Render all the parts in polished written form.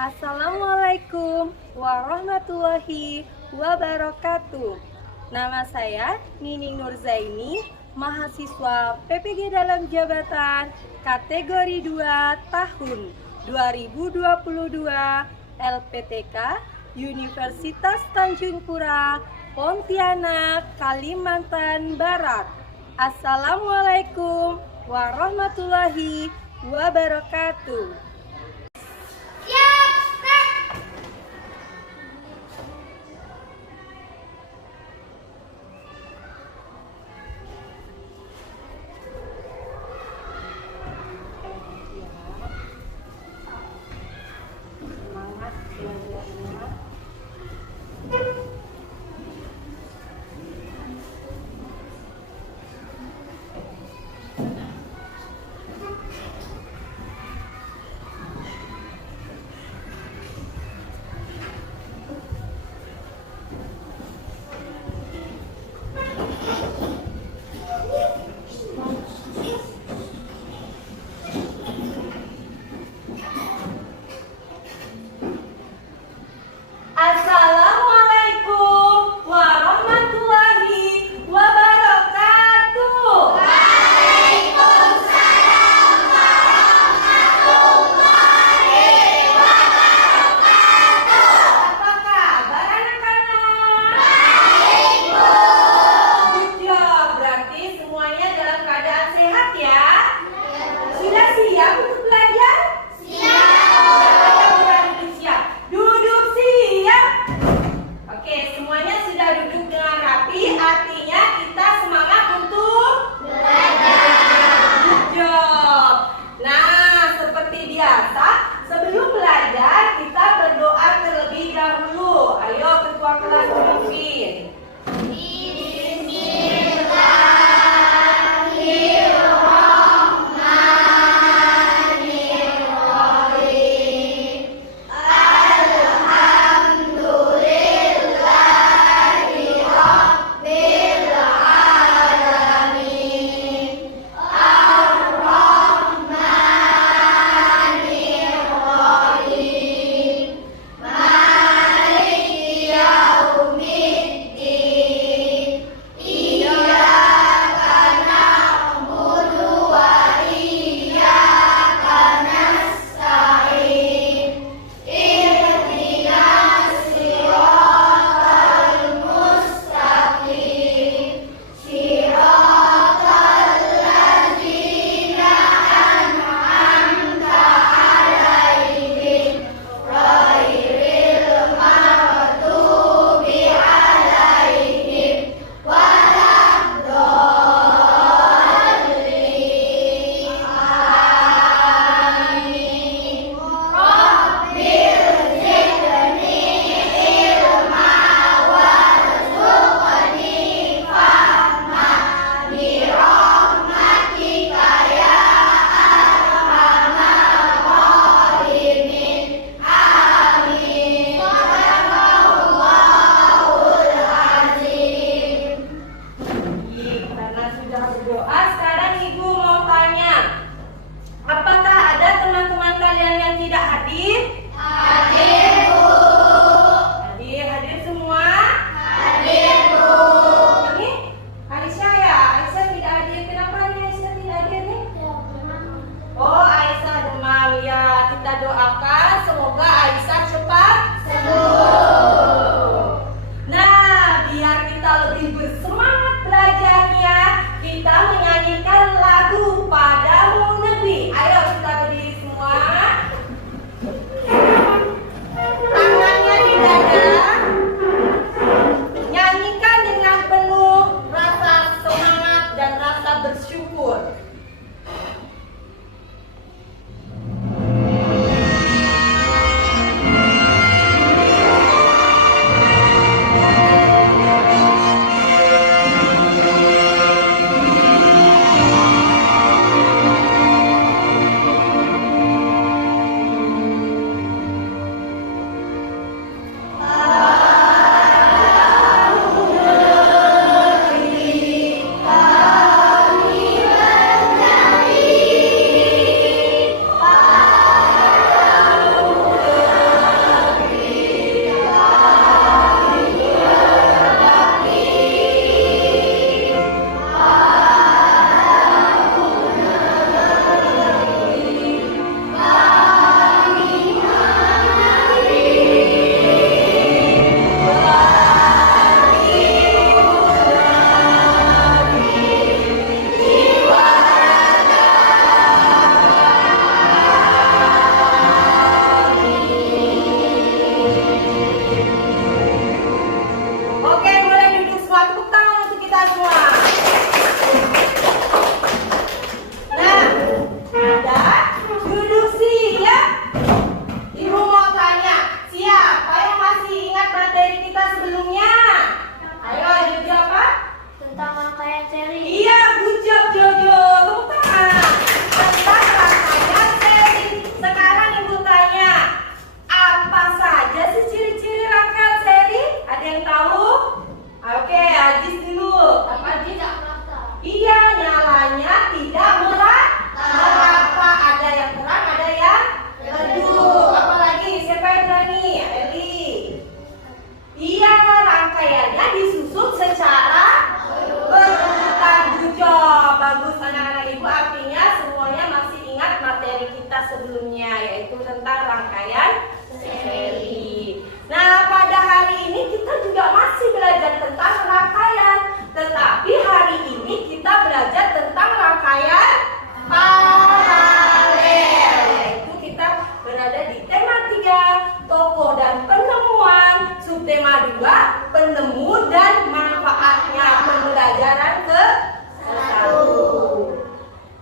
Assalamualaikum warahmatullahi wabarakatuh. Nama saya Nining Nurzaini, mahasiswa PPG dalam jabatan kategori 2 tahun 2022 LPTK Universitas Tanjung Pura, Pontianak, Kalimantan Barat. Assalamualaikum warahmatullahi wabarakatuh. Semangat belajarnya. rangkaian seri. Nah, pada hari ini kita juga masih belajar tentang rangkaian, tetapi hari ini kita belajar tentang rangkaian paralel. Yaitu kita berada di tema 3, tokoh dan penemuan, subtema 2, penemu dan manfaatnya pembelajaran ke-1.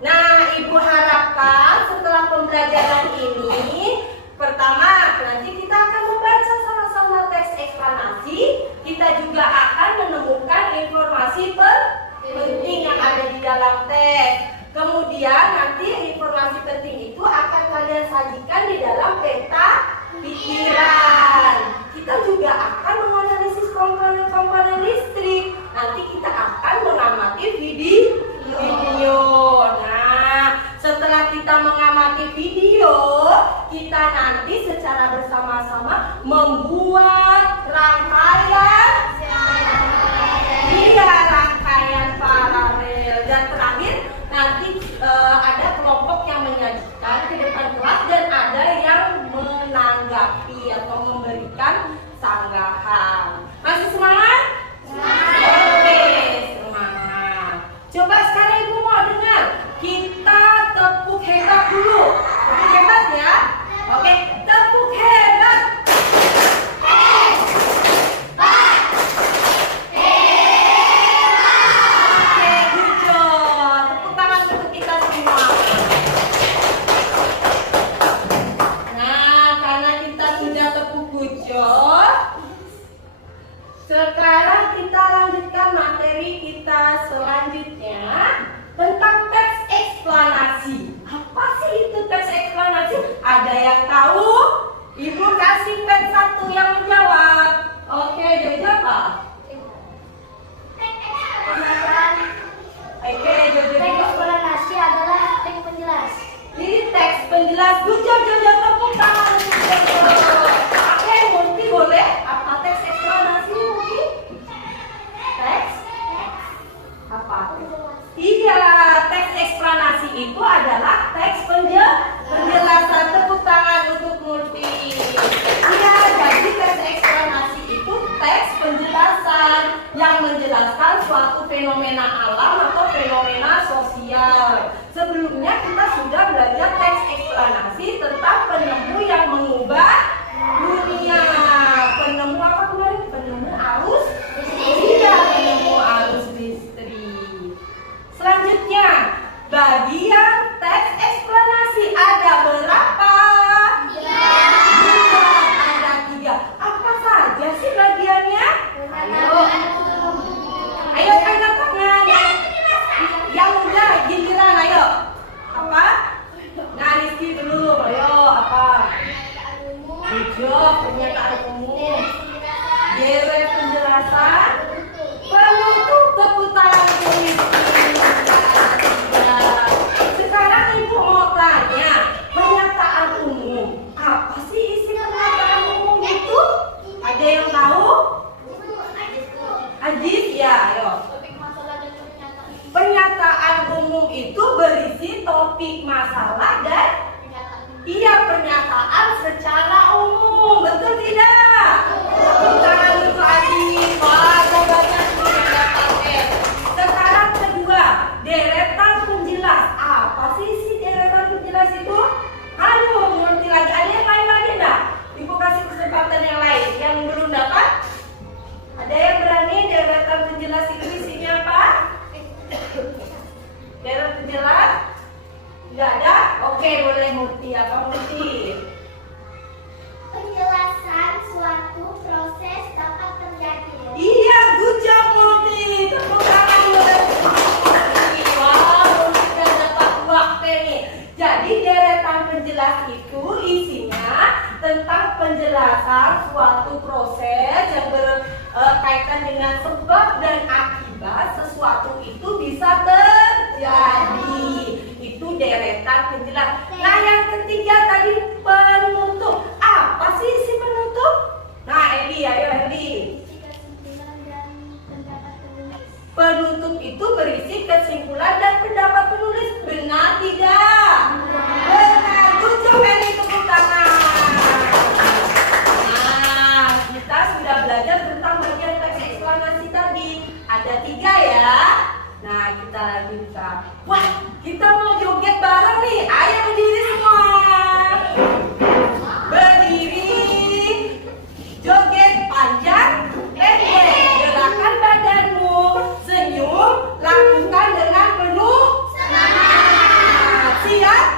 Nah, Ibu harapkan setelah pembelajaran ini, pertama nanti kita akan membaca sama-sama teks eksplanasi. Kita juga akan menemukan informasi penting yang ada di dalam teks. Kemudian nanti informasi penting itu akan kalian sajikan di dalam peta pikiran. Kita juga akan menganalisis komponen-komponen listrik. Nanti kita akan mengamati video. Nah, setelah kita mengamati video, kita nanti secara bersama-sama membuat rangkaian paralel. Dan terakhir nanti ada kelompok yang menyajikan ke depan kelas dan ada yang menanggapi atau memberikan sanggahan. Masih semangat? Oke, semangat. Coba sekarang Ibu mau dengar. Kita tepuk hebat dulu. Tepuk hebat ya. Oke, tepuk hebat. Oke, good job. Tepuk tangan untuk kita semua. Nah, karena kita sudah tepuk good job, sekarang kita lanjutkan materi kita selanjutnya tentang teks eksplanasi. Apa sih itu teks eksplanasi? Ada yang tahu? Ibu kasih pen 1 yang menjawab. Oke, jadi apa? Oke, jadi Teks eksplanasi adalah teks penjelas. ini teks penjelas. Good job, Jojo, tepuk tangan. Oke, Murti boleh? Apa teks eksplanasi, Murti? Teks? Apa? Iya, teks eksplanasi itu adalah teks penjelasan. Tepuk tangan untuk Murti. Iya, jadi teks eksplanasi itu teks penjelasan yang menjelaskan suatu fenomena alam atau fenomena sosial. Sebelumnya kita sudah belajar teks eksplanasi tentang penemu yang mengubah dunia. Penemu apa kemarin? Penemu arus? Iya, penemu arus listrik. Selanjutnya, bagian teks eksplanasi ada berapa? Ada 3. Apa saja sih bagiannya? Ayo angkat tangan. Yang udah giliran, ayo. Apa? Nah, Rizky dulu. Ayo, apa? Job, pernyataan umum. Deret penjelasan. Penutup, tepuk tangan untuk Rizky. Sekarang Ibu mau tanya, pernyataan umum. Apa sih isi pernyataan umum itu? Ada yang tahu? Ajib ya, ayo. Pernyataan umum itu berisi topik masalah dan pernyataan secara umum. Betul tidak? Tangan untuk Ajib. Wah, banyak pernyataan. Sekarang kedua, deretan penjelas. Apa sih isi deretan penjelas itu? Aduh, mengerti lagi. Ada yang lain lagi enggak? Ibu kasih kesempatan yang lain. Yang belum dapat? Ada yang berani deretan penjelas itu isinya apa? Deretan penjelas? Tidak ada? Oke, boleh Murti. Apa Murti? Penjelasan suatu proses dapat terjadi. Iya, good job Murti. Tepuk tangan buat Murti. Wah, Murti sudah dapat waktu nih. Jadi deretan penjelas itu isinya tentang penjelasan suatu proses yang berkaitan dengan sebab dan akibat sesuatu itu bisa terjadi. Itu deretan penjelas. Nah, yang ketiga tadi penutup. Apa sih isi penutup? Nah, Eli, ayo Eli. Penutup itu berisi kesimpulan dan pendapat penulis. Benar tidak? Benar. Good job Eli, tepuk tangan. Kita mau joget bareng nih. Ayo berdiri semua. Berdiri. Joget panjang, pendek. Gerakan badanmu. Senyum, lakukan dengan penuh semangat. Siap?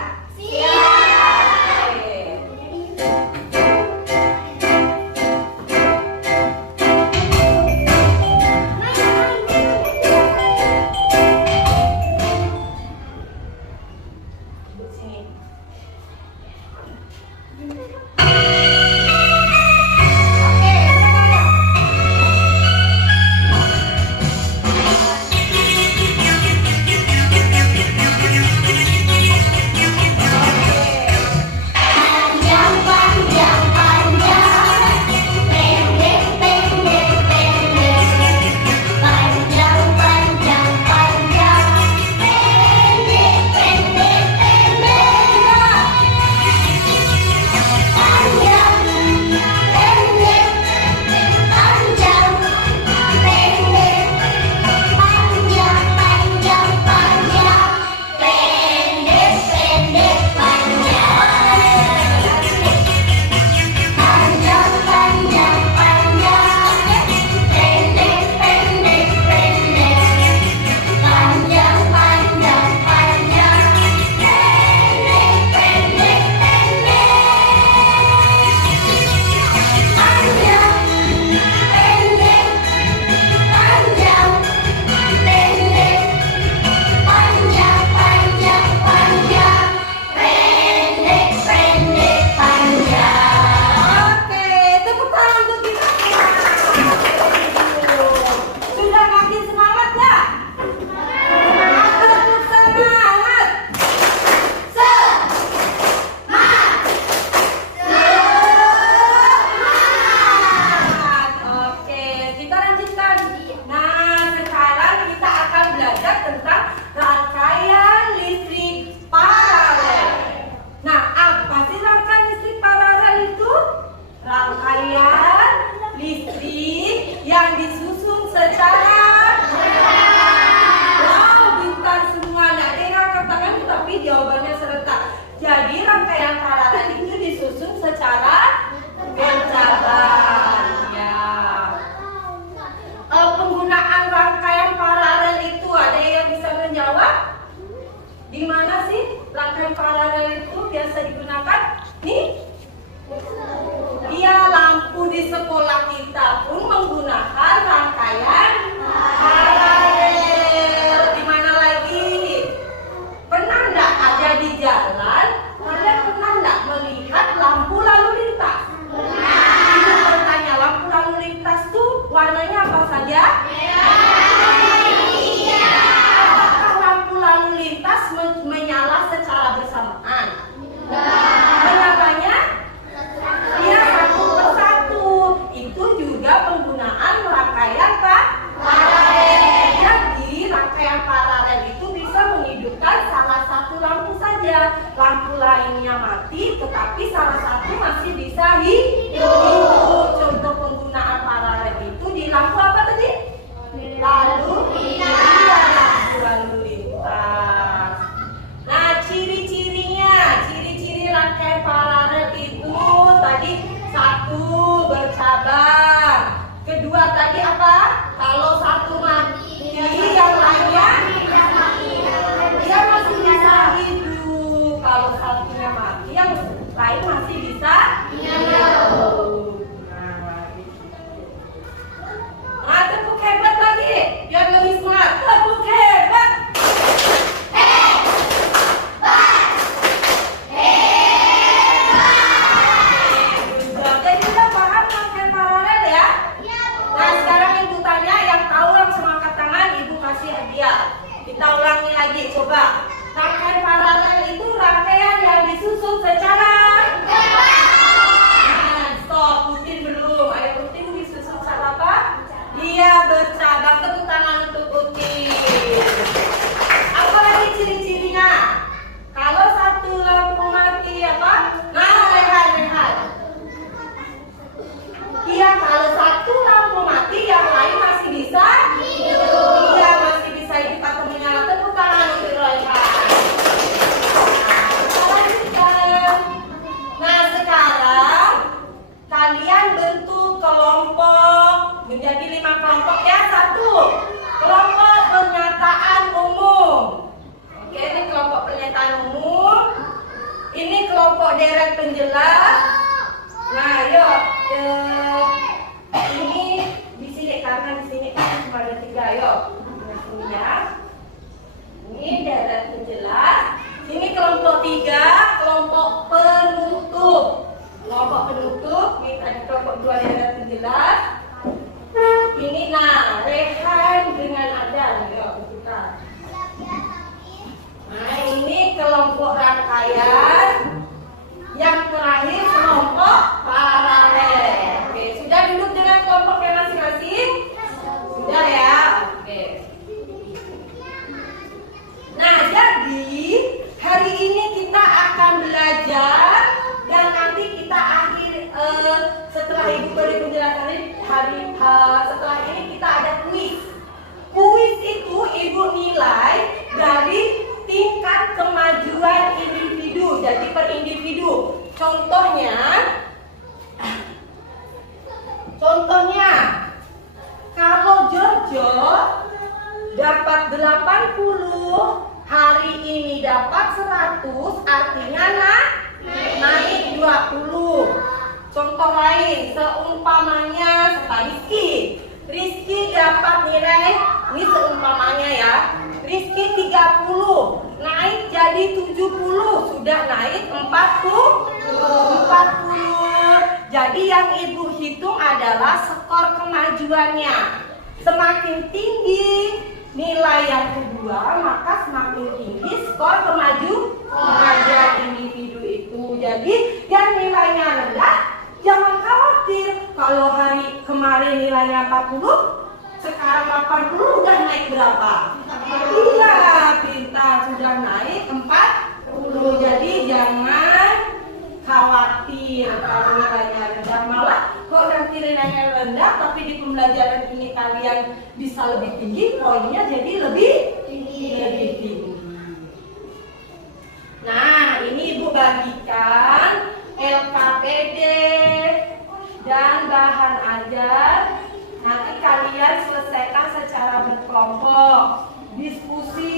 Di mana sih rangkaian paralel itu biasa digunakan? Nih, dia lampu di sekolah kita pun menggunakan rangkaian paralel. Di mana lagi? Pernah nggak ada di jalan? Kalian pernah nggak melihat lampu lalu lintas? Itu bertanya, lampu lalu lintas tuh warnanya apa saja? Lalu lintas menyala secara bersamaan. Menyalanya dia satu persatu. Itu juga penggunaan rangkaian paralel. Jadi rangkaian paralel itu bisa menghidupkan salah satu lampu saja. Lampu lainnya mati, tetapi salah satu masih bisa hidup. Contoh penggunaan paralel itu di lampu apa tadi? Lalu lintas. Nah, ciri-ciri rangkaian paralel itu tadi satu bercabang, kedua tadi apa? Kalau satu mati, yang lainnya dia masih bisa hidup. Kalau satunya mati, yang lain masih bisa hidup. Nah, tepuk hebat lagi, biar lebih semangat. Tepuk hebat. Jadi udah paham rangkaian paralel ya? Nah, sekarang ibu tanya yang tahu langsung angkat Jadi 5 kelompok ya. 1. Kelompok pernyataan umum. Oke, ini kelompok pernyataan umum. Ini kelompok deret penjelas. Nah, yuk. Ini di sini karena di sini cuma ada 3. Yuk. Ini ya. Ini deret penjelas. Ini kelompok 3, kelompok penutup. Kelompok penutup, ini tadi kelompok 2 deret penjelas. Ini nah, Rehan dengan Adan. Yuk, kita. Nah, ini kelompok rangkaian. Yang terakhir kelompok paralel. Oke, sudah duduk dengan kelompoknya masing-masing? Sudah ya? Oke. Nah, jadi hari ini kita akan belajar dan nanti kita akhir setelah Ibu beri penjelasan ini, setelah ini kita ada kuis. Kuis itu Ibu nilai dari tingkat kemajuan individu, jadi per individu. Contohnya, kalau Jojo dapat 80, hari ini dapat 100, artinya naik 20. Contoh lain, seumpamanya Rizky dapat nilai, ini seumpamanya ya, Rizky 30, naik jadi 70, sudah naik 40. Jadi yang Ibu hitung adalah skor kemajuannya. Semakin tinggi nilai yang kedua, maka semakin tinggi skor kemajuan individu itu. Jadi yang nilainya rendah, jangan khawatir. Kalau hari kemarin nilainya 40, sekarang 80 udah naik berapa? Iya, pintar, sudah naik 40. Jadi jangan khawatir kalau nilainya rendah. Malah kok nanti nilainya rendah, tapi di pembelajaran ini kalian bisa lebih tinggi, poinnya jadi lebih tinggi. Nah, ini Ibu bagikan LKPD dan bahan ajar. Nanti kalian selesaikan secara berkelompok, diskusi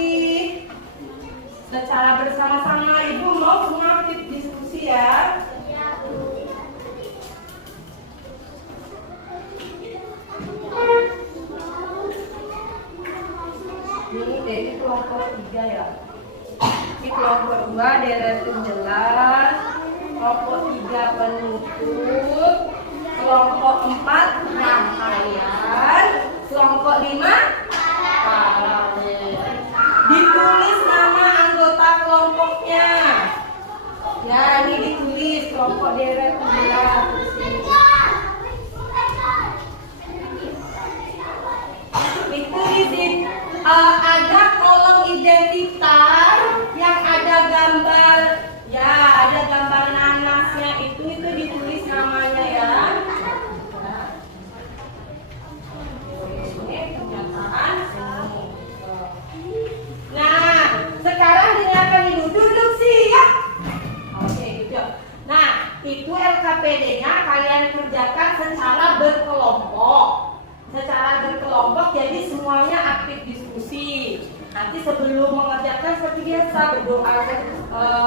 secara bersama-sama. Ibu mau semua aktif diskusi ya. Ini kelompok 3 ya. Ini kelompok 2 deret penjelas, kelompok 3 penutup, kelompok 4 rangkaian, kelompok 5 paralel. Ditulis nama anggota kelompoknya. Ya, ini ditulis kelompok deret penjelas di sini. Itu di sini ada kolom identitas yang ada gambar, ya ada gambar nanasnya, itu ditulis namanya ya. Nah, sekarang dengarkan Ibu, duduk siap. Oke, gitu. Nah, itu LKPD-nya kalian kerjakan secara berkelompok. Jadi semuanya aktif diskusi. Nanti sebelum mengerjakan seperti biasa berdoa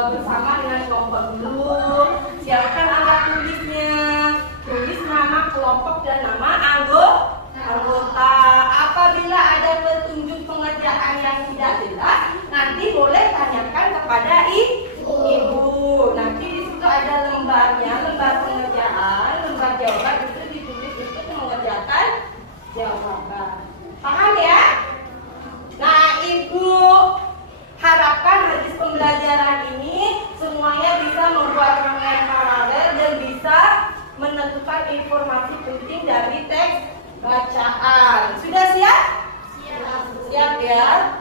bersama dengan kelompok dulu. Siapkan alat tulisnya, tulis nama kelompok dan nama anggota. Apabila ada petunjuk pengerjaan yang tidak jelas, nanti boleh tanyakan kepada Ibu. Nanti di situ ada lembarnya, lembar pengerjaan, lembar jawaban, itu ditulis untuk mengerjakan jawaban. Paham ya? Nah, Ibu harapkan habis pembelajaran ini semuanya bisa membuat rangkaian paralel dan bisa menentukan informasi penting dari teks bacaan. Sudah siap? Siap ya?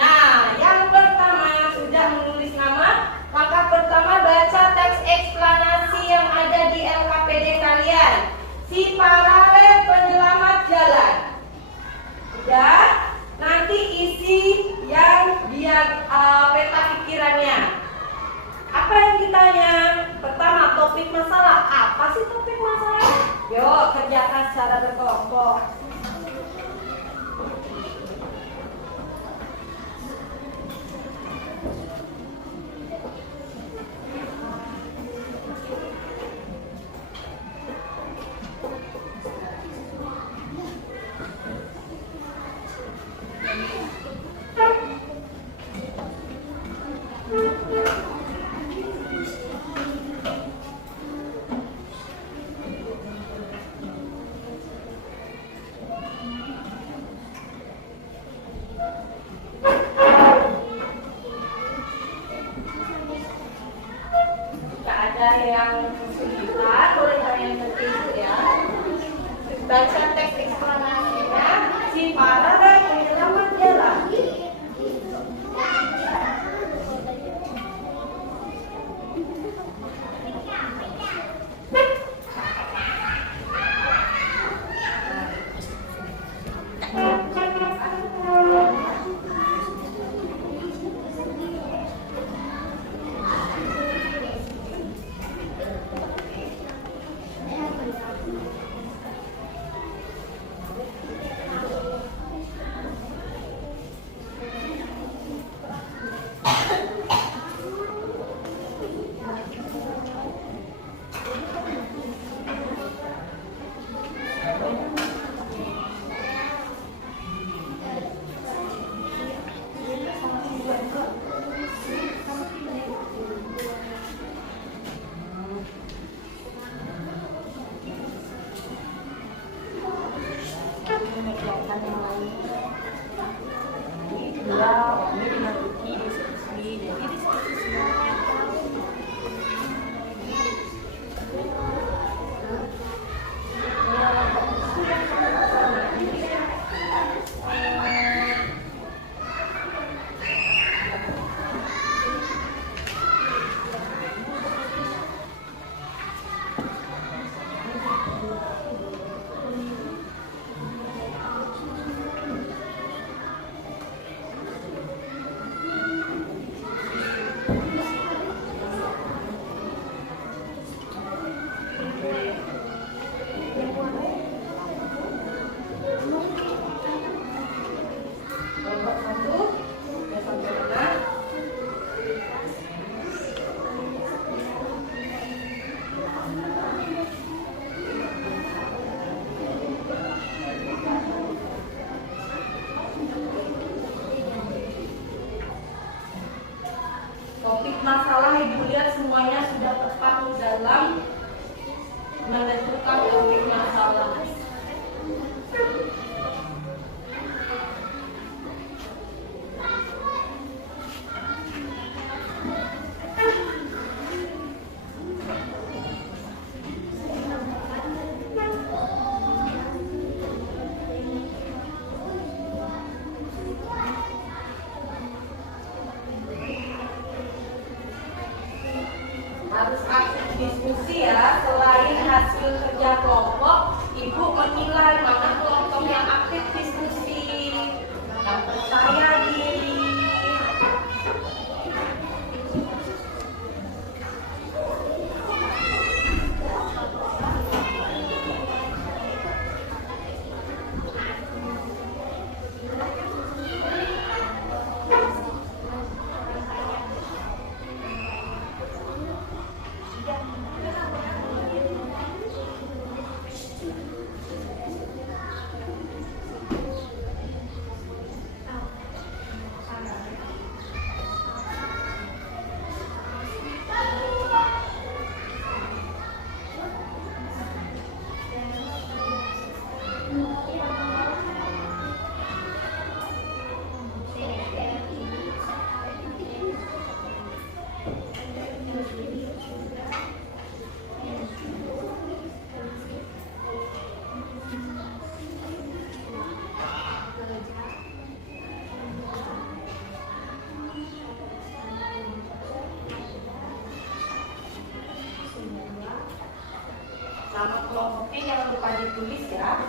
Nah, yang pertama sudah menulis nama. Langkah pertama baca teks eksplanasi yang ada di LKPD kalian. Si paralel penyelamat jalan. Sudah? Nanti isi yang dia peta pikirannya. Apa yang ditanya? Pertama, topik masalah. Apa sih topik masalah? Ayo kerjakan secara berkelompok. Ada yang kesulitan, boleh kalian tertidur ya. Baca teks eksplanasinya, si Farah dan penyelamat jalan. Topik masalah Ibu lihat semuanya sudah tepat dalam menentukan topik masalah. Harus aktif diskusi ya. Selain hasil kerja kelompok, Ibu menilai mana kelompok yang aktif diskusi, yang percaya diri. Nama kelompoknya jangan lupa ditulis ya.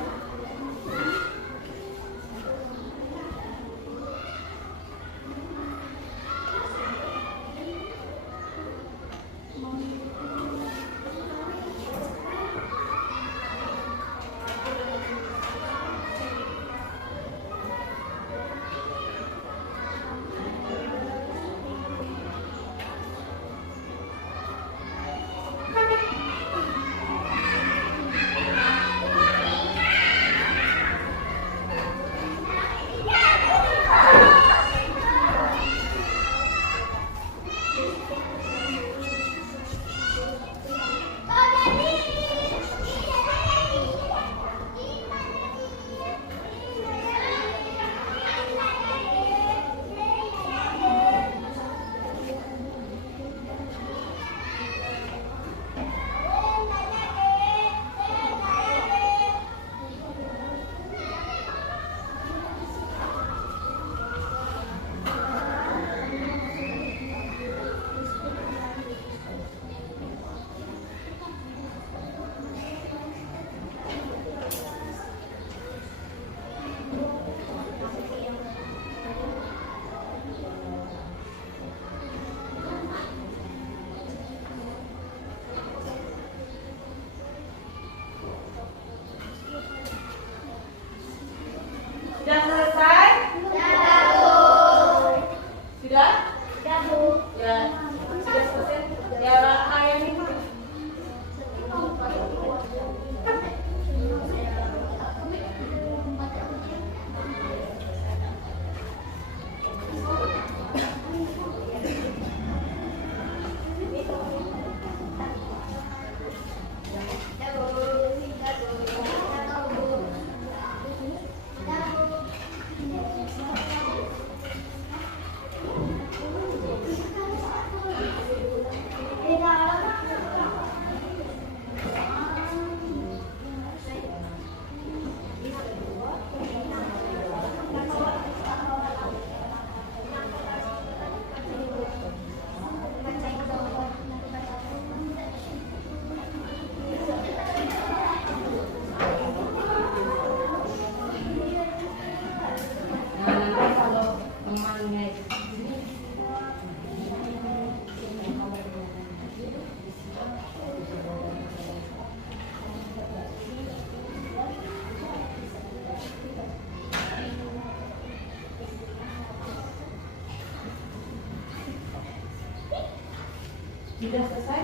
sudah selesai?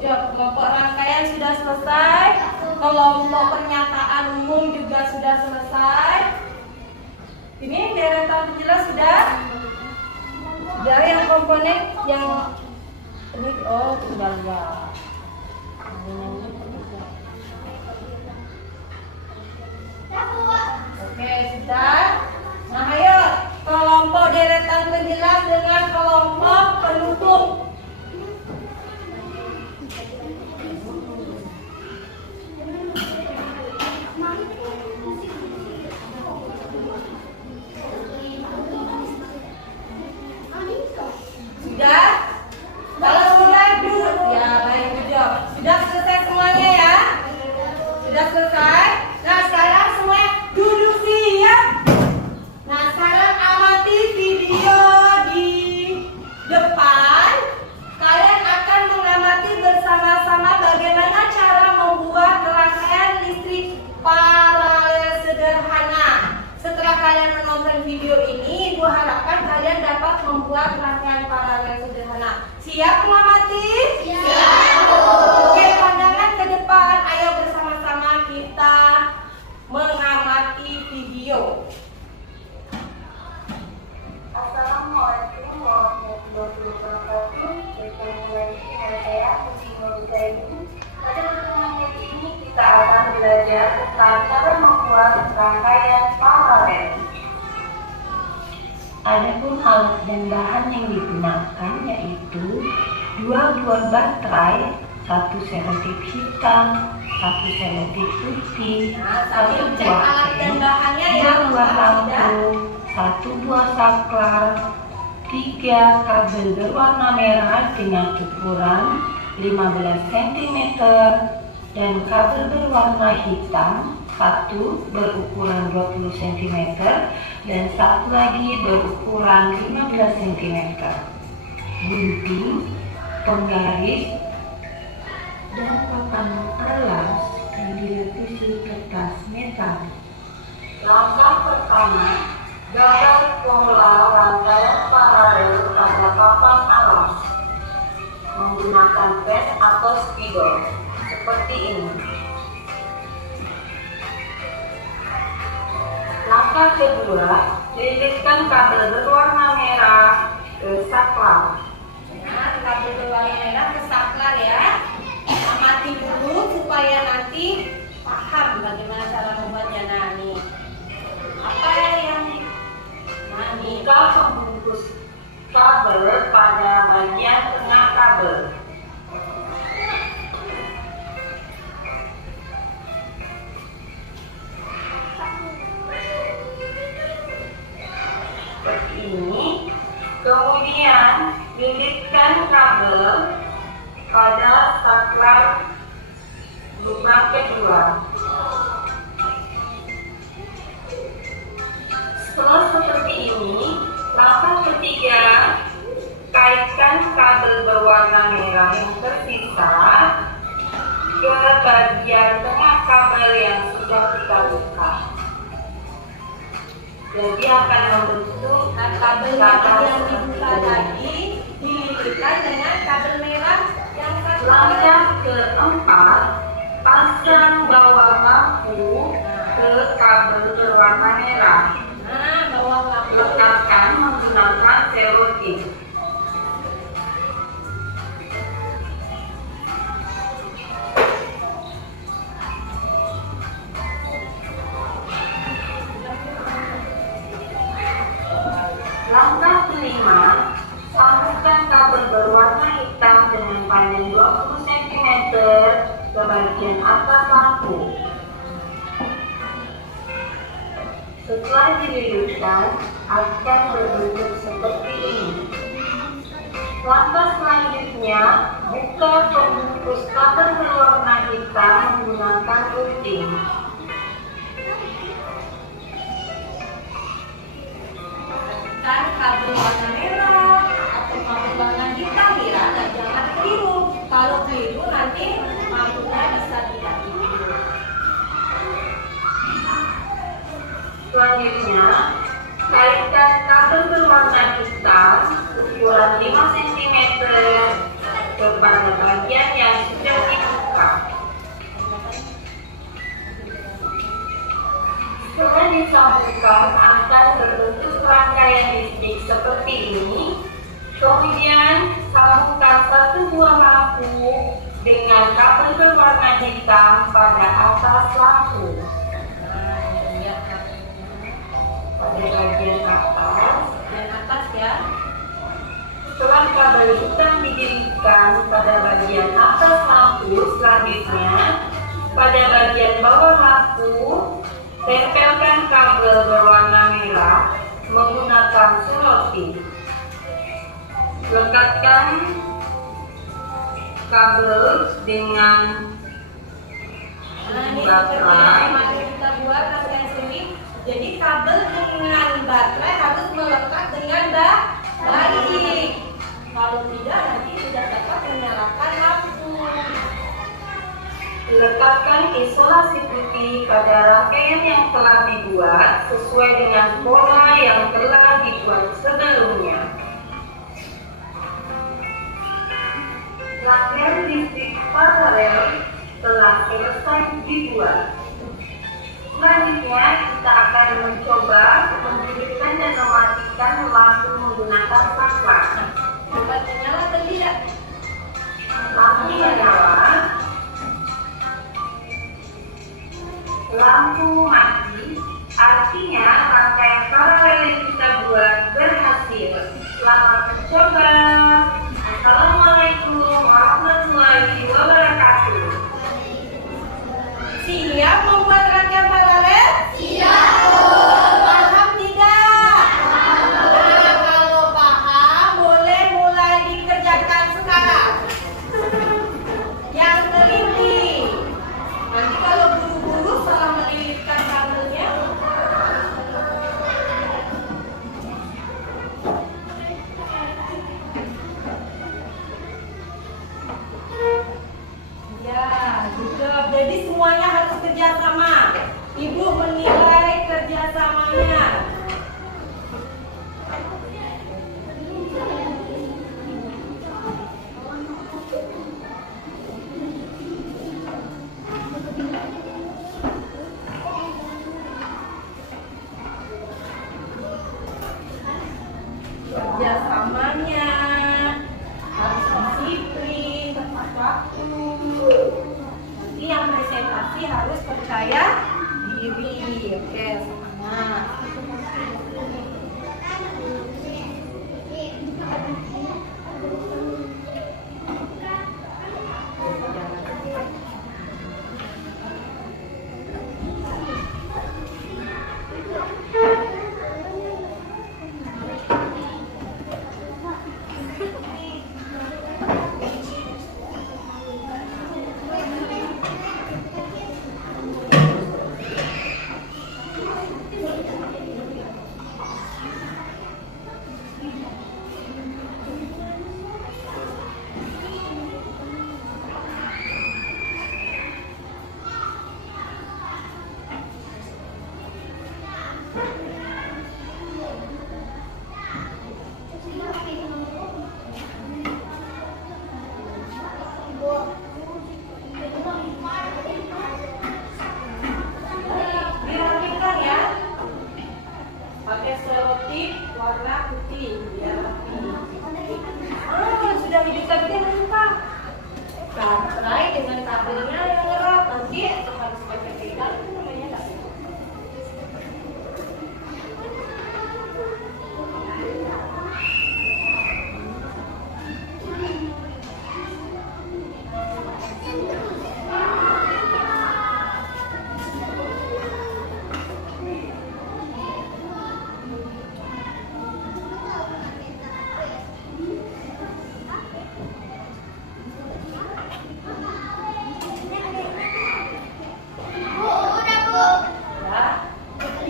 Kelompok rangkaian sudah selesai. Kelompok pernyataan umum juga sudah selesai. Ini deretan penjelas sudah. Sudah yang komponen yang ini sudah enggak. Oke, sudah. Nah, ayo kelompok deretan penjelas dengan kelompok penutup. Sudah? Kalau sudah duduk ya, baik duduk. Sudah selesai semuanya ya? Sudah selesai? Nah, sekarang semuanya duduk siap. Nah, sekarang amati video di depan. Kalian akan mengamati bersama-sama bagaimana cara membuat rangkaian listrik paralel sederhana. Setelah kalian menonton video ini, Ibu harapkan kalian dapat membuat rangkaian paralel sederhana. Siap mengamati? Siap. Oke, pandangan ke depan. Ayo bersama-sama kita mengamati video. Assalamualaikum warahmatullahi wabarakatuh. Saya Putri Nurzaini. Pada pertemuan kali ini kita akan belajar tentang cara membuat rangkaian paralel. Adapun alat dan bahan yang digunakan yaitu dua buah baterai, satu selotip hitam, satu selotip putih, satu Cek buah alat dan pen, bahannya ya. dua buah lampu, satu buah saklar, 3 kabel berwarna merah dengan ukuran 15 cm dan kabel berwarna hitam, satu berukuran 20 cm dan satu lagi berukuran 15 cm. Gunting, penggaris, dan papan alas yang dilapisi kertas metal. Langkah pertama, gambar pola rangkaian paralel pada papan alas menggunakan pen atau spidol seperti ini. Langkah kedua, lilitkan kabel berwarna merah ke saklar. Nah, kabel berwarna merah ke saklar ya. Amati dulu supaya nanti paham bagaimana cara membuatnya. Nah, nih. Apa yang Jika membungkus kabel pada bagian tengah kabel. Seperti ini. Kemudian lilitkan kabel pada saklar lubang kedua. Setelah seperti ini, langkah ketiga, kaitkan kabel berwarna merah yang tersisa ke bagian tengah kabel yang sudah kita buka. Jadi akan membentuk kabel yang dibuka tadi dililitkan dengan kabel merah yang satu. Langkah keempat, pasang bawah lampu ke kabel berwarna merah. Nah, bawah lampu. Lekatkan menggunakan selotip. Langkah kelima, sambungkan kabel berwarna hitam dengan panjang 20 cm ke bagian atas lampu. Setelah dililitkan, akan berbentuk seperti ini. Langkah selanjutnya, buka pembungkus kabel berwarna hitam menggunakan gunting. Kan kabel warna merah atau kabel warna hitam ya, dan jangan keliru. Kalau keliru nanti lampunya bisa tidak hidup. Selanjutnya, Kaitkan kabel berwarna hitam ukuran 5 cm kepada bagian yang sudah dibuka. Setelah disambungkan akan berbentuk rangkaian listrik seperti ini. Kemudian sambungkan satu buah lampu dengan kabel berwarna hitam pada atas lampu. Pada bagian atas ya. Setelah kabel hitam didirikan pada bagian atas lampu, selanjutnya pada bagian bawah lampu tempelkan kabel berwarna merah menggunakan selotip. Lekatkan kabel dengan Ini baterai. mari kita buat rangkaian sini. Jadi kabel dengan baterai harus melekat dengan baik. Kalau tidak nanti tidak dapat menyalakan lampu. Lekatkan isolasi putih pada rangkaian yang telah dibuat sesuai dengan pola yang telah dibuat sebelumnya. Rangkaian listrik paralel telah selesai dibuat. Selanjutnya kita akan mencoba menghidupkan dan mematikan lampu menggunakan saklar. Cepat menyala atau tidak? Lampu menyala, lampu mati, artinya rangkaian paralel yang kita buat berhasil. Selamat mencoba. Assalamualaikum warahmatullahi wabarakatuh. Siap membuat rangkaian paralel? Siap. Paham tidak? Nah, kalau paham boleh mulai dikerjakan sekarang. Yang teliti. Nanti kalau buru-buru salah melilitkan kabelnya. Ya, gitu. Jadi semuanya harus kerjasama. Ibu menilai kerjasamanya. Kerjasamanya harus disiplin, tepat waktu. Nanti yang presentasi harus percaya diri. Oke, semangat. Dirapikan ya. Pakai selotip warna putih biar rapi. Sudah hidupkan lupa. Baterai dengan kabelnya yang erat. Nanti harus pakai pegang itu namanya nggak.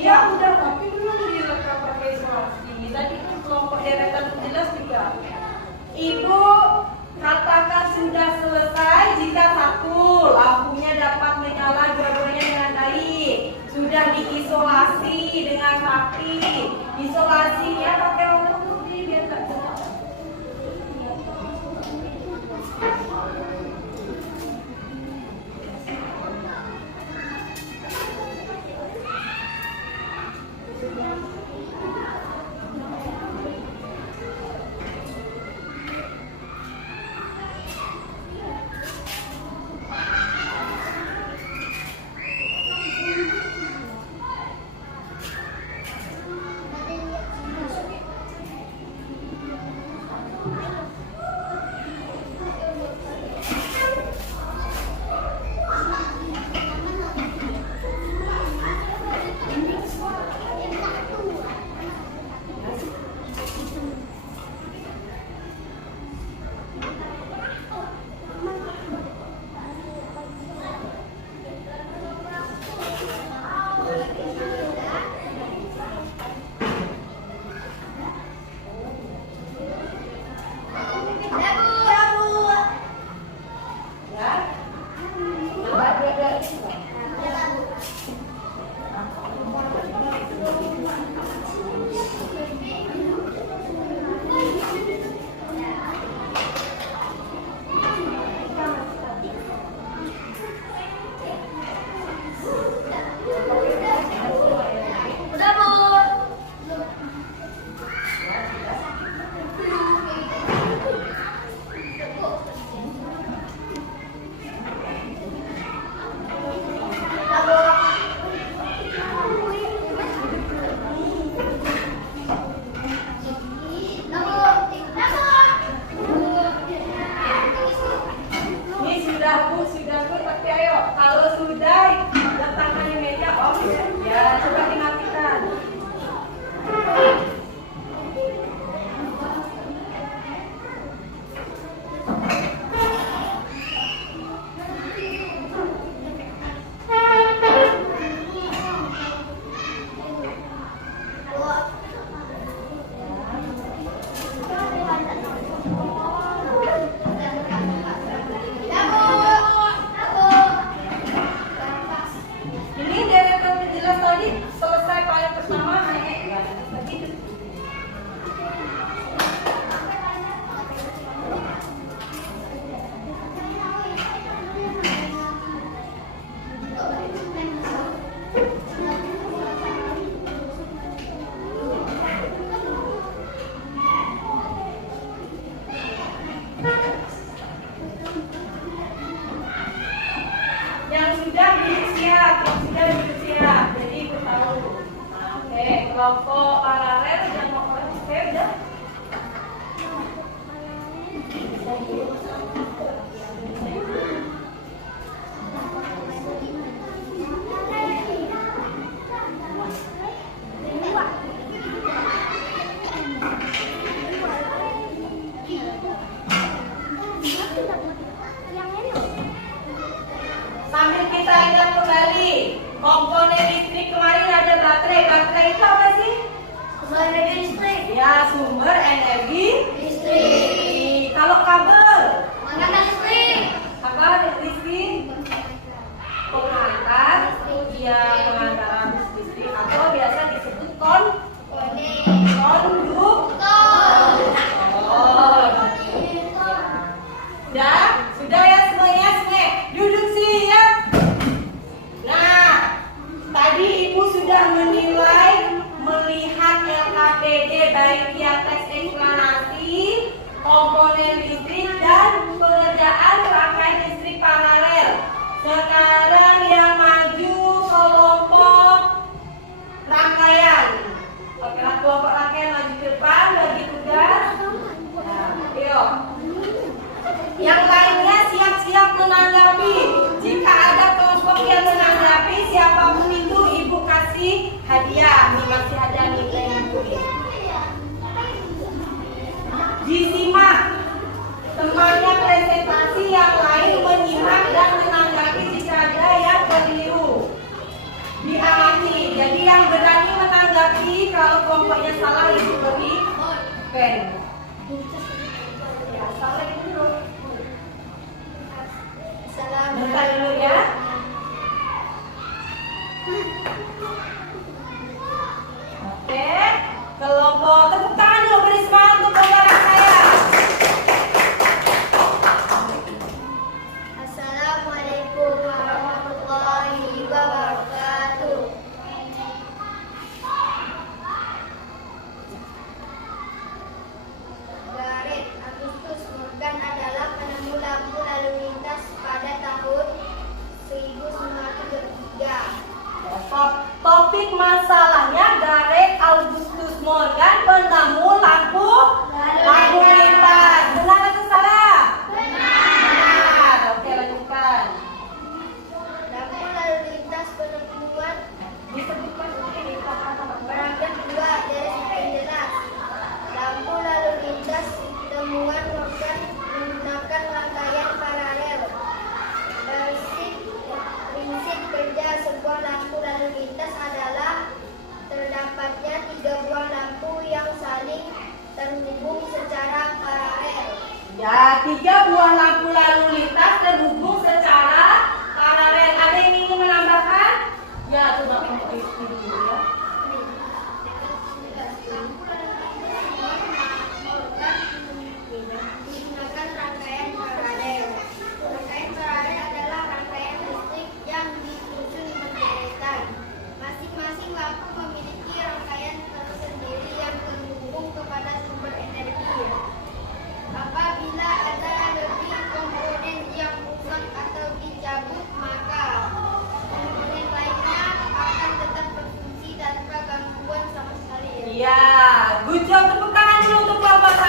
Ya, udah, tapi belum dilengkapi pakai isolasi. Tadi itu kelompok deretan penjelas juga. Ibu katakan sudah selesai jika satu lampunya dapat menyala dua-duanya dengan baik, sudah diisolasi dengan rapi, Isolasinya pakai warna putih biar nggak gelap. Kelompok paralel dan kelompok udah. Sambil kita ingat kembali komponen listrik kemarin ada baterai. Baterai itu apa sih? Sumber energi listrik. Ya, sumber energi Listrik. Kalau kabel, Mengangkat listrik. apa listrik? Pengantar, ya pengantar arus listrik atau biasa disebut konduktor. Sudah ya semuanya, duduk siap. Nah, tadi Ibu sudah menilai, melihat LKPD baik yang teks eksplanasi, komponen listrik dan pengerjaan rangkaian listrik paralel. Sekarang yang maju kelompok rangkaian. Oke, kelompok rangkaian maju ke depan bagi tugas. Nah, ayo. Yang lainnya siap-siap menanggapi. Jika ada kelompok yang menanggapi, siapapun itu Ibu kasih hadiah. Ini masih ada nilai Ibu. Disimak. Temannya presentasi, yang lain menyimak dan menanggapi jika ada yang keliru. Diamati. Jadi yang berani menanggapi, kalau kelompoknya salah Ibu beri pen. Ya, salah dulu. Bentar dulu ya. Oke. 3 buah lampu lalu lintas terhubung secara paralel. Ada yang ingin menambahkan? Ya, coba untuk itu dulu ya. Menggunakan rangkaian paralel. Rangkaian paralel adalah rangkaian listrik yang disusun berderetan. Masing-masing lampu memiliki rangkaian tersendiri yang terhubung kepada sumber energi. Apabila ada lebih komponen yang rusak atau dicabut, maka komponen lainnya akan tetap berfungsi tanpa gangguan sama sekali. Iya, good job, tepuk tangan dulu untuk kelompok 1.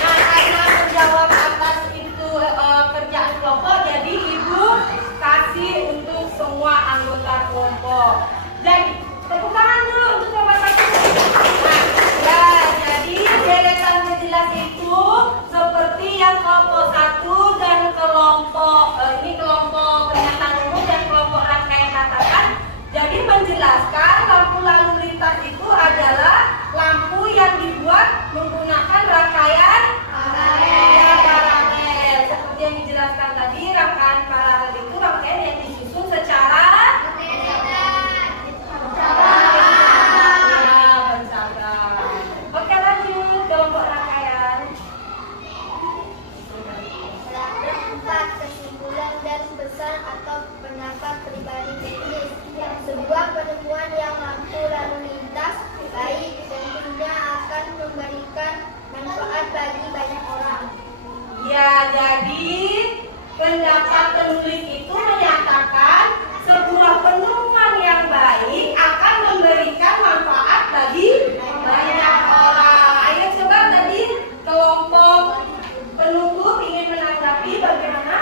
Nah, karena menjawab atas itu kerjaan kelompok, jadi Ibu kasih untuk semua anggota kelompok. Jadi, tepuk tangan dulu untuk kelompok 1. Nah, ya, jadi deretan penjelas itu seperti yang kelompok 1 dan kelompok ini kelompok pernyataan umum dan kelompok rangkaian katakan. Jadi menjelaskan lampu lalu lintas itu adalah lampu yang dibuat menggunakan rangkaian paralel. Seperti yang dijelaskan tadi, rangkaian paralel itu rangkaian yang disusun secara bercabang. Oke, lanjut kelompok rangkaian. Terdapat kesimpulan dan pesan atau pendapat pribadi teknis. Sebuah penemuan yang lampu lalu lintas baik tentunya akan memberikan manfaat bagi banyak orang. Ya, jadi pendapat penulis itu menyatakan sebuah penemuan yang baik akan memberikan manfaat bagi banyak orang. Ayo coba tadi kelompok penutup ingin menanggapi bagaimana?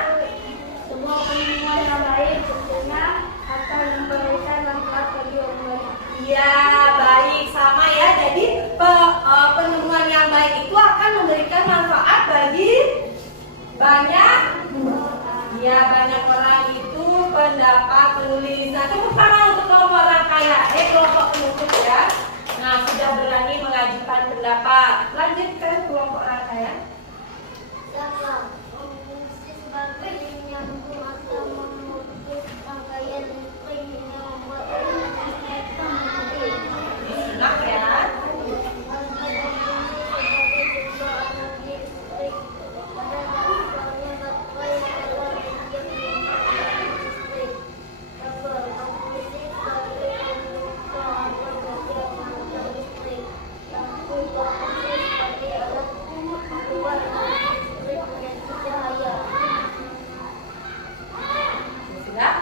Semua penemuan yang baik tentunya akan memberikan manfaat bagi orang banyak. Iya, baik, sama ya. Jadi penemuan yang baik itu akan memberikan manfaat bagi banyak. Ya, banyak orang itu pendapat penulis. Nah, tepuk tangan untuk kelompok rangkaian. Kelompok penutup ya. Nah, sudah berani mengajukan pendapat. Lanjutkan kelompok rangkaian. Berfungsi sebagai penyambung atau memutus rangkaian listrik yang membuat listrik mati. Disimak ya. Sudah?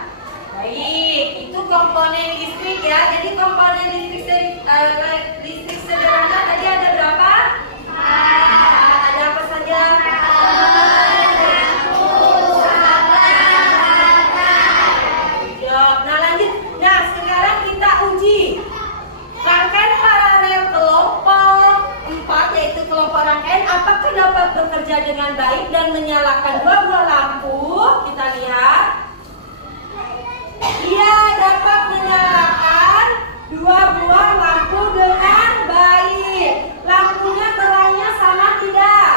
Baik, itu komponen listrik ya. Jadi komponen listrik sederhana tadi ada berapa? Ada apa saja? Nah, lanjut. Nah, sekarang kita uji rangkaian paralel kelompok 4, yaitu kelompok rangkaian, apakah dapat bekerja dengan baik dan menyalakan 2 buah lampu? Kita lihat. Ia dapat menyalakan 2 buah lampu dengan baik. Lampunya terangnya sama tidak?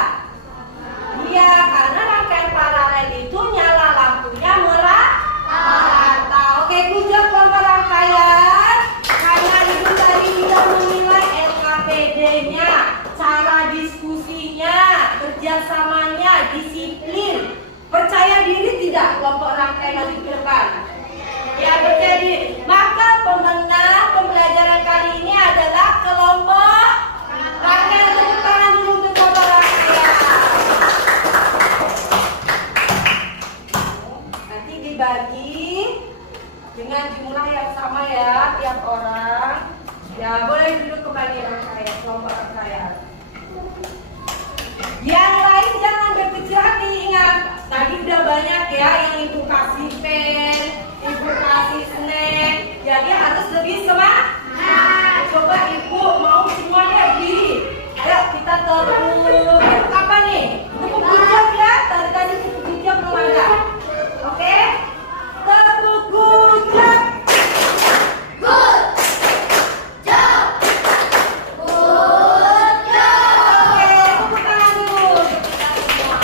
Iya, karena rangkaian paralel itu nyala lampunya merata. Oke, puja kelompok rangkaian. Karena Ibu tadi sudah menilai LKPD-nya, cara diskusinya, kerjasamanya, disiplin. Percaya diri tidak kelompok rangkaian maju ke depan? Ya, percaya diri. Maka pemenang pembelajaran kali ini adalah kelompok rangkaian. Tepuk tangan dulu untuk kelompok rangkaian. Nanti dibagi dengan jumlah yang sama ya tiap orang. Ya, boleh duduk kembali rangkaian, kelompok rangkaian. Yang lain jangan berkecil hati, ingat. Tadi udah banyak ya yang Ibu kasih pen, Ibu kasih snack. Jadi harus lebih semangat. Coba Ibu mau semuanya berdiri. Ayo kita terus. Apa nih? Tepuk hijab ya. Tadi tepuk hijab belum ada. Oke? Tepuk hijab. Good job. Oke, tepuk tangan dulu untuk kita semua.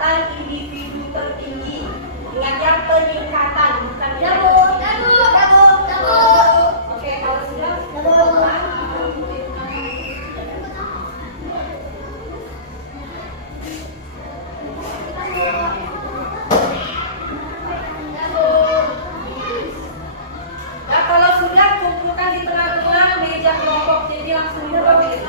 peningkatan individu tertinggi. Ingat ya, peningkatan bukan Oke, kalau sudah ya, kalau sudah kumpulkan di tengah-tengah meja kelompok, jadi langsung duduk.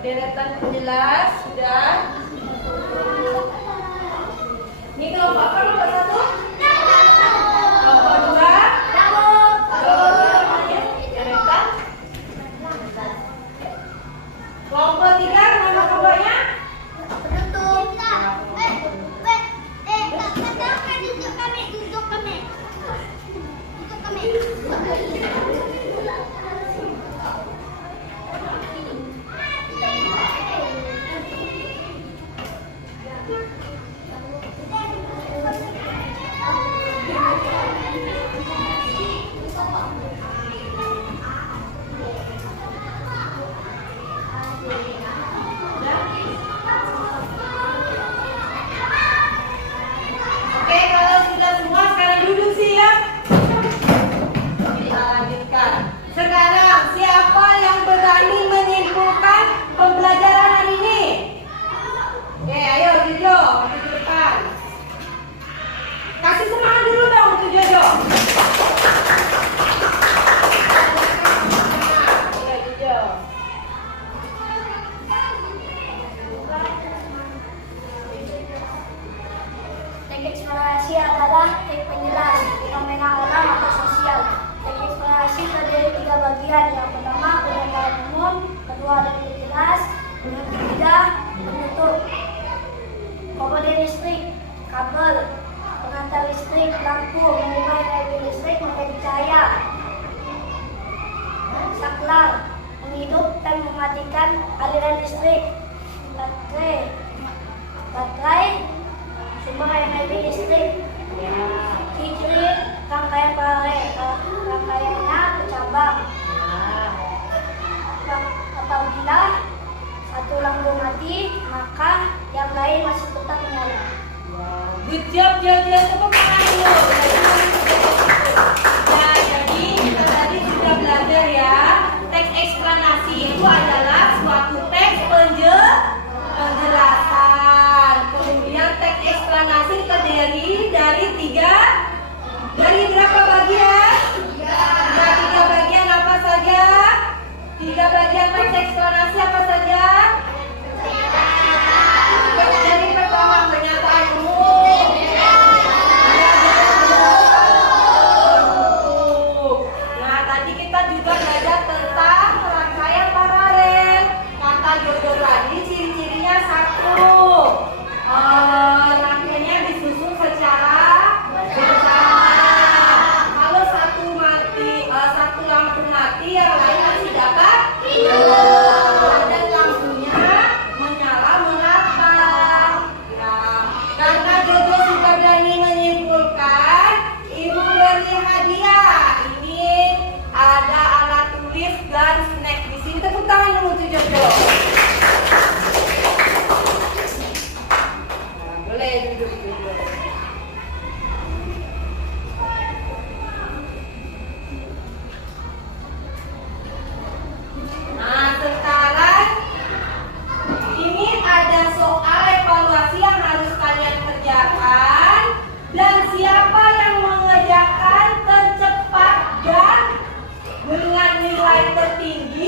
Deretan penjelas sudah. Ini kelompok apa? Kelompok satu? Kelompok dua? Deretan. Kelompok tiga, nama kelompoknya? Oke, kalau sudah semua sekarang duduk siap. Kita lanjutkan. Sekarang siapa yang berani menyimpulkan pembelajaran hari ini? Oke, ayo Jojo, maju ke depan. Kasih semangat dulu dong untuk Jojo. Ayo Jojo. Teknik eksplorasi adalah teknik penjelas fenomena alam atau sosial. Teknik eksplorasi terdiri 3 bagian. Yang pertama pengetahuan umum, kedua teknik jelas, yang ketiga penutup. Komponen listrik, kabel, pengantar listrik, lampu, mengubah energi listrik menjadi cahaya. Saklar, menghidup dan mematikan aliran listrik. Baterai, sumber energi listrik. Ciri-ciri rangkaian paralel, rangkaiannya bercabang. Apabila satu lampu mati, maka yang lain masih tetap menyala. Good job Jojo, tepuk tangan dulu. Nah, jadi kita tadi sudah belajar ya. Teks eksplanasi itu adalah suatu teks penjelasan. Kemudian teks eksplanasi terdiri dari berapa bagian? Tiga bagian apa saja? 3 bagian teks eksplanasi apa saja? Jadi pertama pernyataan umum. Nah, tadi kita juga belajar tentang rangkaian paralel. Kata Jojo tadi ciri-cirinya 1. Rangkaiannya disusun secara bersamaan. Kalau satu lampu mati, yang lain masih dapat hidup. Dan lampunya menyala merata. Nah, karena Jojo sudah berani menyimpulkan, Ibu beri hadiah. Ini ada alat tulis dan snack di sini. Tepuk tangan dulu untuk Jojo. Nah, boleh duduk dulu. Nah, sekarang ini ada soal evaluasi yang harus kalian kerjakan. Dan siapa yang mengerjakan tercepat dan dengan nilai tertinggi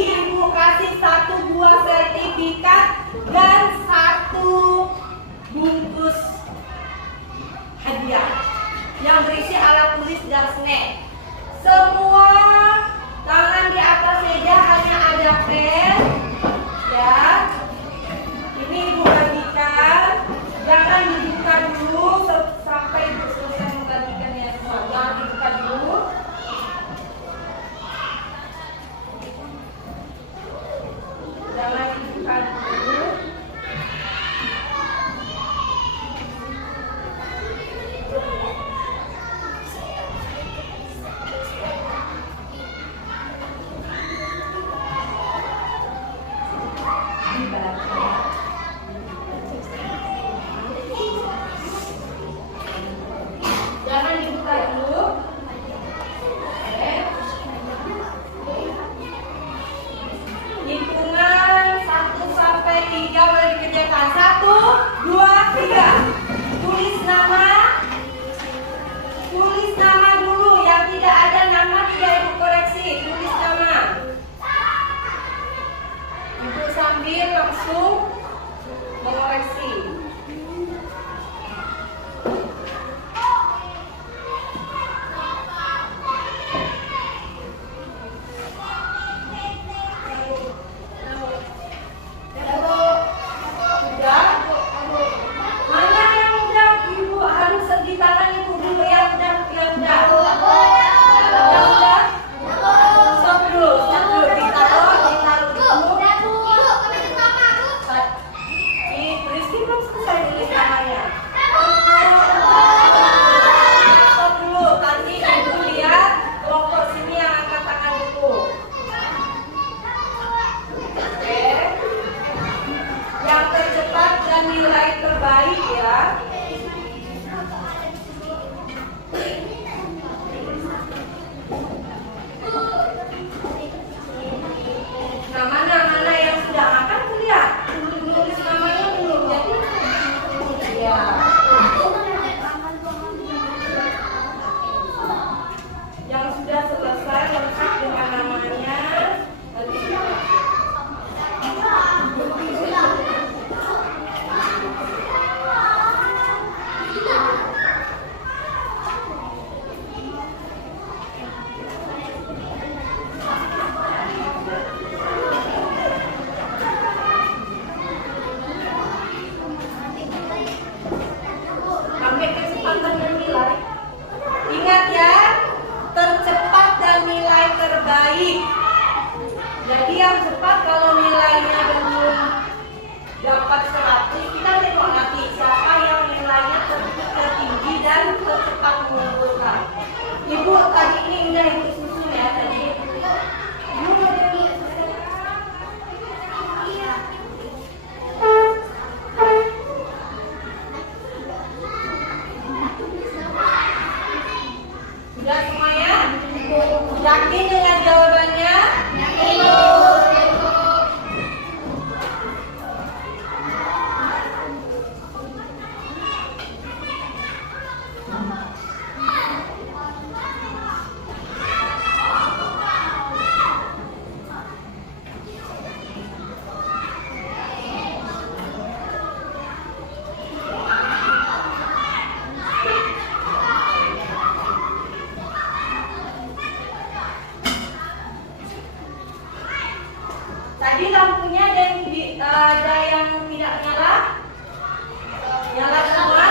Yakin dengan jawabannya? Tadi lampunya ada yang tidak nyala? Nyala semua?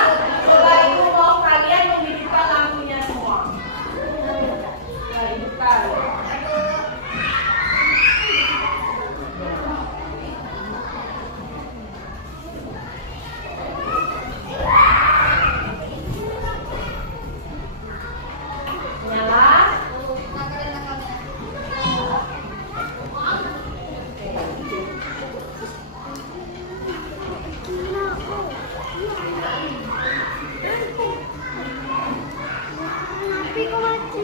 Coba ibu mau kalian menghidupkan lampunya semua. Ya, hidupkan. Nyala? Tapi kok mati?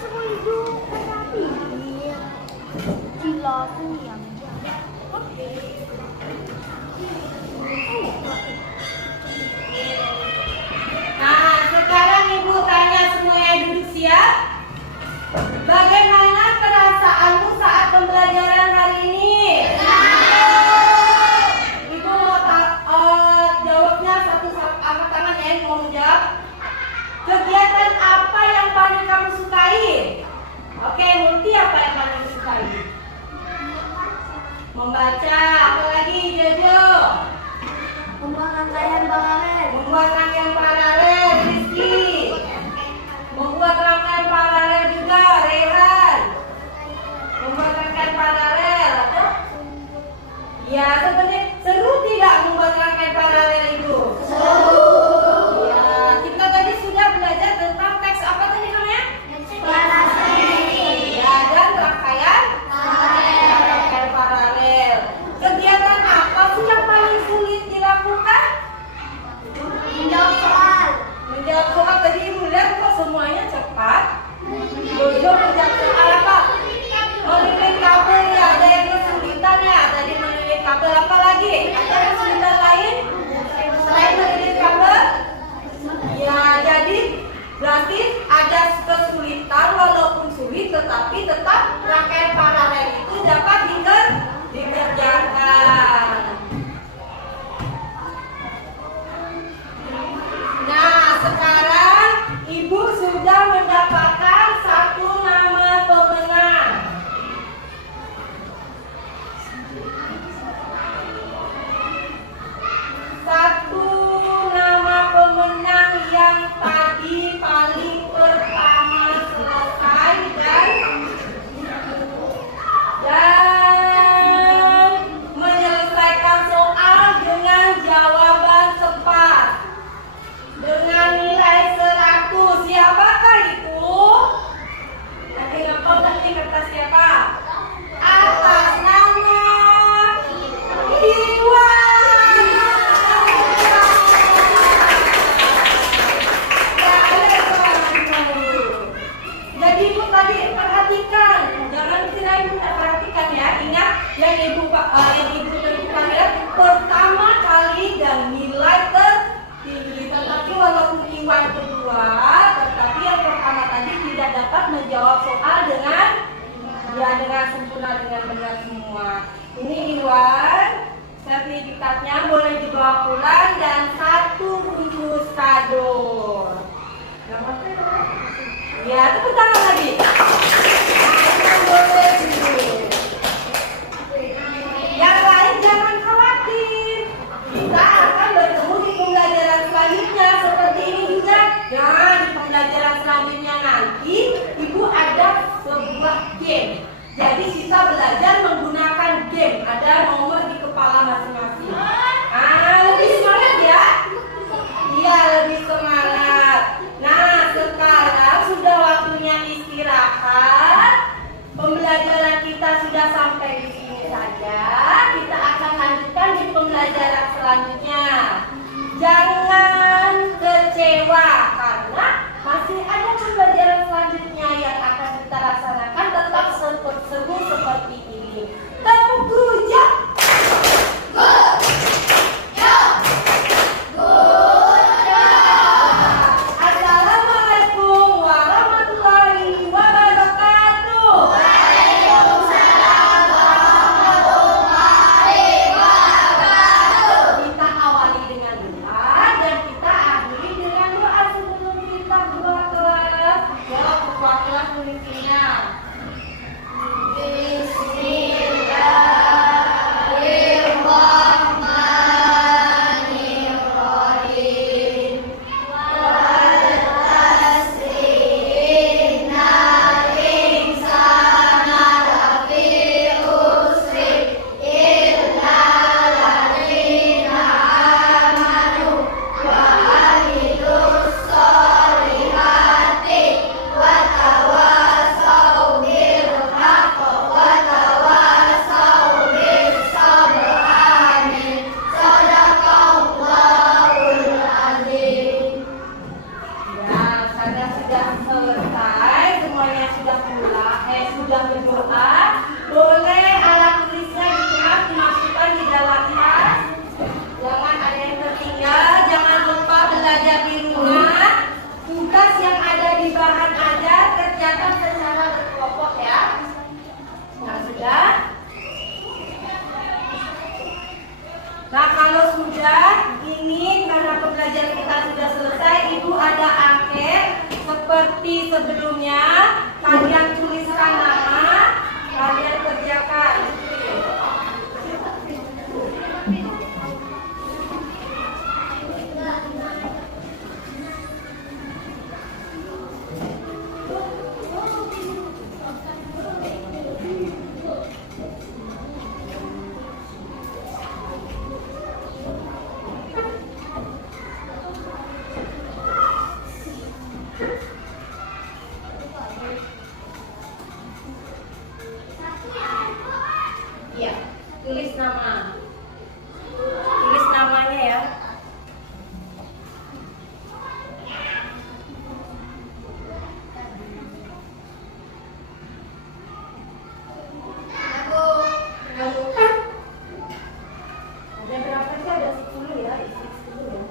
Semua hidup tapi gila tuh yang Nah, sekarang ibu tanya semuanya duduk siap. Bagaimana perasaanmu saat pembelajaran hari ini? Ibu mau jawabnya satu-satu, angkat tangan ya, yang mau menjawab. Kegiatan apa yang paling kamu sukai? Oke, Multi, apa yang paling sukai? Membaca. Apa lagi, Jojo? membuat rangkaian paralel. Membuat rangkaian paralel. Rizky. Membuat rangkaian paralel juga. Rehan. Membuat rangkaian paralel. Ada? Ya, sebenarnya seru tidak membuat rangkaian paralel itu? Seru. Ya, kita tadi sudah belajar tentang teks apa tadi namanya? Ya, dan rangkaian paralel. Kegiatan apa sih yang paling sulit dilakukan? Menjawab soal. Menjawab soal. Tadi ibu lihat kok semuanya cepat. Jojo menjawab soal apa? Melilit kabel ya, ada yang kesulitan ya. Tadi melilit kabel, apa lagi? Ada kesulitan lain selain melilit kabel? Ya, jadi berarti ada kesulitan walaupun sulit, tetapi tetap rangkaian paralel itu dapat dikerjakan. Nah, sekarang ibu sudah mendapatkan satu nama pemenang. Satu nama pemenang yang tadi paling pertama selesai dan menyelesaikan soal dengan jawaban tepat dengan nilai 100. Siapakah itu? Nanti ngepot nanti kertas siapa? Atas nama Iwan. Jadi ibu tadi perhatikan, jangan kira ibu tak perhatikan ya. Ingat yang ibu tentukan ya, pertama kali dan nilai tertinggi. Tetapi walaupun Iwan kedua, tetapi yang pertama tadi tidak dapat menjawab soal dengan sempurna, dengan benar semua. Ini Iwan, sertifikatnya boleh dibawa pulang dan satu bungkus kado. Ya, tepuk tangan lagi. Boleh dulu. Yang lain jangan khawatir. Kita akan bertemu di pembelajaran selanjutnya seperti ini juga. Nah, di pembelajaran selanjutnya nanti ibu ada sebuah game. Jadi kita belajar menggunakan game. Ada nomor di kepala masing-masing. Lebih semangat ya? Iya, lebih semangat. Nah, sekarang sudah waktunya istirahat. Pembelajaran kita sudah sampai di sini saja. Kita akan lanjutkan di pembelajaran selanjutnya. Jangan kecewa karena masih ada pembelajaran selanjutnya yang akan kita lakukan. puisinya. Bismillahirrahmanirrahim. Wal asri innal insana lafi khusri illa alladzina amanu wa amilus solihati wa tawassaw bil haqqi wa tawassaw bis sabr. Amin. Shadaqallahul azim. Ya, sudah selesai, semuanya sudah sudah berdoa. Boleh alat tulisnya dikemas dimasukkan di dalam tas. Jangan ada yang tertinggal. Jangan lupa belajar di rumah. Tugas yang ada di bahan ajar kerjakan secara berkelompok ya. Nah, sudah. Nah, kalau sudah, ini karena pembelajaran kita sudah selesai, Ibu ada angket seperti sebelumnya. Kalian tuliskan nama, kalian kerjakan. Iya, tulis nama. Tulis namanya ya. Ada berapa sih? Ada 10 ya, isi 10 ya.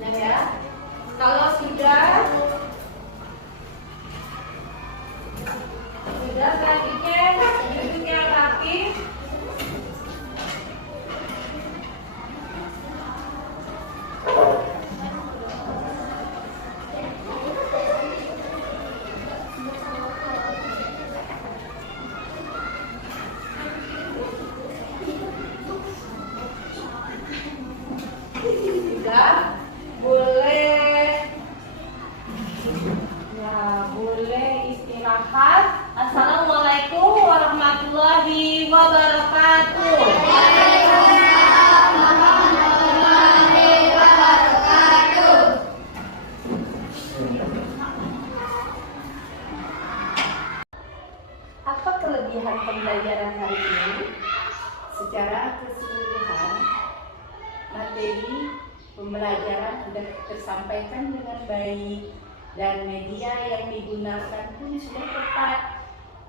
Nah ya, kalau sudah selanjutnya duduk yang rapi. Sudah, boleh ya, boleh istirahat. Assalamualaikum warahmatullahi wabarakatuh. Apa kelebihan pembelajaran hari ini? Secara keseluruhan, materi pembelajaran sudah tersampaikan dengan baik dan media yang digunakan pun sudah tepat.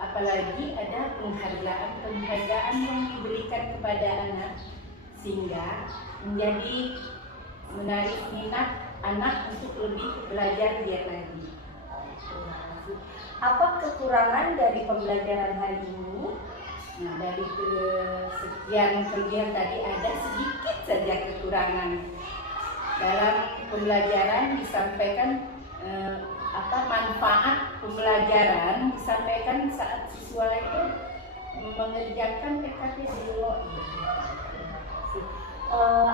apalagi ada penghargaan yang diberikan kepada anak sehingga menjadi menarik minat anak untuk lebih belajar giat lagi. Apa kekurangan dari pembelajaran hari ini? Nah, dari sekian kegiatan tadi ada sedikit saja kekurangan. Dalam pembelajaran disampaikan manfaat pembelajaran disampaikan saat siswa itu mengerjakan PKP dulu.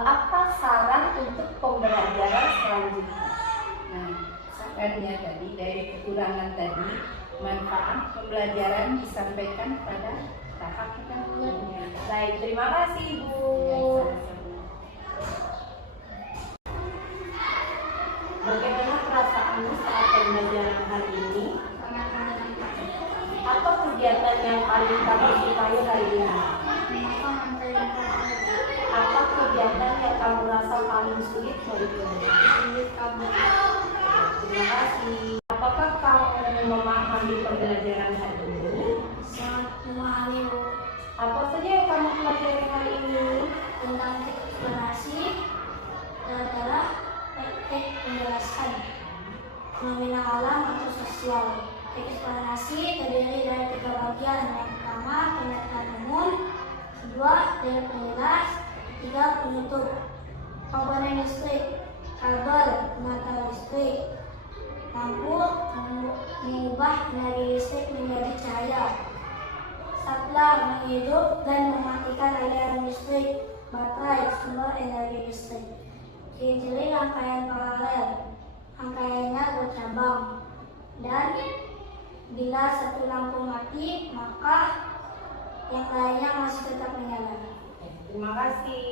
Apa saran untuk pembelajaran selanjutnya? Nah, sarannya tadi dari kekurangan tadi, manfaat pembelajaran disampaikan pada tahap pendahuluannya. Baik, terima kasih Ibu. Bagaimana perasaanmu saat pembelajaran hari ini? Apa kegiatan yang paling kamu sukai hari ini? Apa kegiatan yang kamu rasa paling sulit hari ini? Terima kasih. Apakah kamu memahami pembelajaran hari ini? Sangat memahami, Bu. Apa saja yang kamu pelajari hari ini? Tentang eksplorasi adalah praktek penjelasan fenomena alam atau sosial. Eksplorasi terdiri dari 3 bagian. Yang pertama, pendataan umum, kedua, daya penjelas, ketiga, penutup. Komponen listrik, kabel pengantar listrik, mampu mengubah energi listrik menjadi cahaya. Saklar menghidup dan mematikan aliran listrik. Baterai sumber energi listrik. Ciri-ciri rangkaian paralel, rangkaiannya bercabang, dan bila satu lampu mati maka yang lainnya masih tetap menyala. Terima kasih.